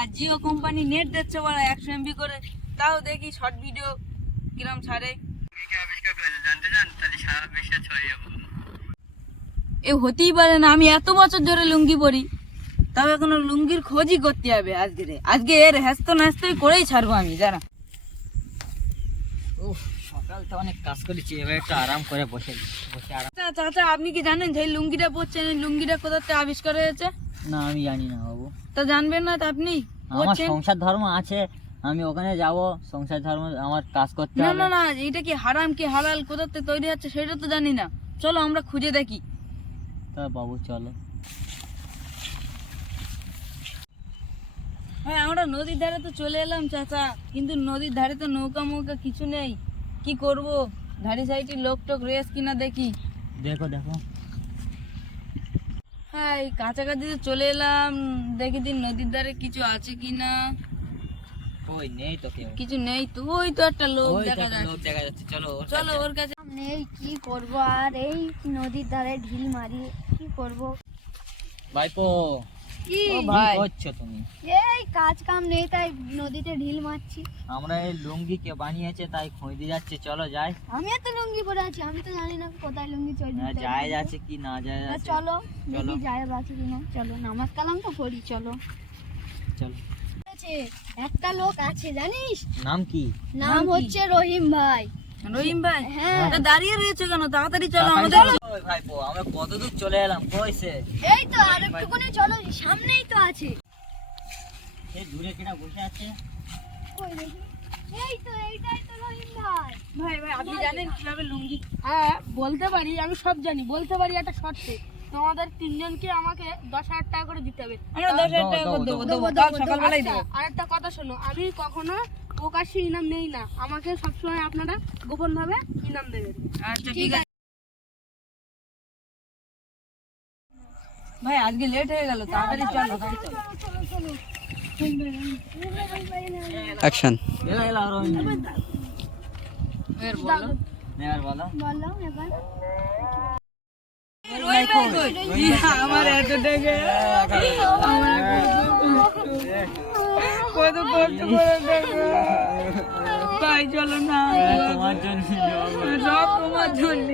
আর Jio company net দিচ্ছে বড় 100 MB করে, তাও দেখি শর্ট ভিডিও কিরম ছাড়ে। এ হতেই পারে না, আমি এত বছর ধরে লুঙ্গি পরি, তাও এখনো লুঙ্গির খোঁজই করতে হবে। আজকে এর হ্যাস্ত ন্যাস্তই করেই ছাড়বো আমি, যারা। সকাল তো অনেক কাজ করেছি, এবার একটু আরাম করে বসে আরাম। চাচা আপনি কি জানেন যে এই লুঙ্গিটা পরছেন, এই লুঙ্গিটা কোথা থেকে আবিষ্কার হয়েছে? না আমি জানি না বাবু। তা জানবেন না, তা আপনি আমার পরছেন? সংসার ধর্ম আছে, আমি ওখানে যাব, সংসার ধর্ম আমার কাজ করতে না হবে। না না, এটা কি হারাম কি হালাল কোথা থেকে তৈরি হচ্ছে সেটা তো জানি না। চলো আমরা খুঁজে দেখি। তা বাবু চলো। হ্যাঁ, আমরা নদীর ধারে তো চলে এলাম চাচা, কিন্তু নদীর ধারে তো নৌকা মৌকা কিছু নেই। কি করব, ধারে সাইডে লোক টোক রেস কিনা দেখি। দেখো দেখো। হ্যাঁ, এই কাছাকাছি তো চলে এলাম, দেখি দিন নদীর ধারে কিছু আছে কিনা। ওই নেই তো কেউ। কিছু নেই তো, ওই তো একটা লোক ওই তো দেখা একটা যাচ্ছে। লোক দেখা যাচ্ছে, চলো চলো ওর কাছে। নেই, কি করব আর এই নদীর ধারে ঢিল মারি, কি করব? ভাইপো। কি ও ভাই? ভাই করছো তুমি? এই কাজ কাম নেই তাই নদীতে ঢিল মারছি। আমরা এই লুঙ্গি কে বানিয়েছে তাই খুঁজতে যাচ্ছে, চলো যাই। আমিও তো লুঙ্গি পরে আছি, আমি তো জানি না কোথায় লুঙ্গি চলে হ্যাঁ, জায়েজ আছে কি না জায়েজ আছে। চলো চলো। দেখি জায়েজ আছে কিনা। চলো নামাজ কালাম তো পড়ি, চলো। চলো। আছে, একটা লোক আছে জানিস, নাম কি? নাম নাম কি? হচ্ছে রহিম ভাই। রহিম ভাই? হ্যাঁ। তা দাঁড়িয়ে রয়েছে কেন, তাড়াতাড়ি চলো তাড়াতাড়ি আমাদের। চলো। ওই ভাইপো আমরা কত দূর চলে এলাম, কইছে এই তো আর একটুখানি চলো, সামনেই তো আছে। এই দূরে কিনা বসে আছে। কই দেখি, এই তো এইটাই তো রহিম ভাই। ভাই ভাই আপনি জানেন কিভাবে লুঙ্গি? হ্যাঁ বলতে পারি, আমি সব জানি, বলতে পারি একটা শর্তে। তোমাদের তিনজনকে আমাকে 10,000 টাকা করে দিতে হবে। আমরা 10,000 টাকা করে দেবো, দেবো, কাল দেবো, সকালবেলায় দেবো। আর একটা কথা শোনো, আমি কখনো প্রকাশ্যে ইনাম নেই না, আমাকে সবসময় আপনারা গোপন ভাবে ইনাম দেবেন। আচ্ছা ঠিক আছে ভাই, আজকে লেট হয়ে গেল, তাড়াতাড়ি চলো, তাড়াতাড়ি চলো। অ্যাকশন। এলা এলা রহিম। এর বলো। এবার বলো। বলো এবার। রহিম ভাই কই? আমার এত টাকা, আমার কত কষ্ট করে টাকা। ভাই চলো না, তোমার জন্য সব তোমার জন্য।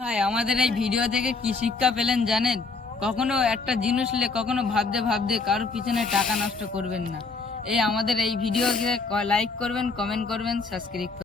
ভাই আমাদের এই ভিডিও থেকে কি শিক্ষা পেলেন জানেন? কখনো একটা জিনিস নিলে কখনো ভাবতে ভাবতে কারোর পিছনে টাকা নষ্ট করবেন না। এই আমাদের এই ভিডিওকে লাইক করবেন, কমেন্ট করবেন, সাবস্ক্রাইব করবেন।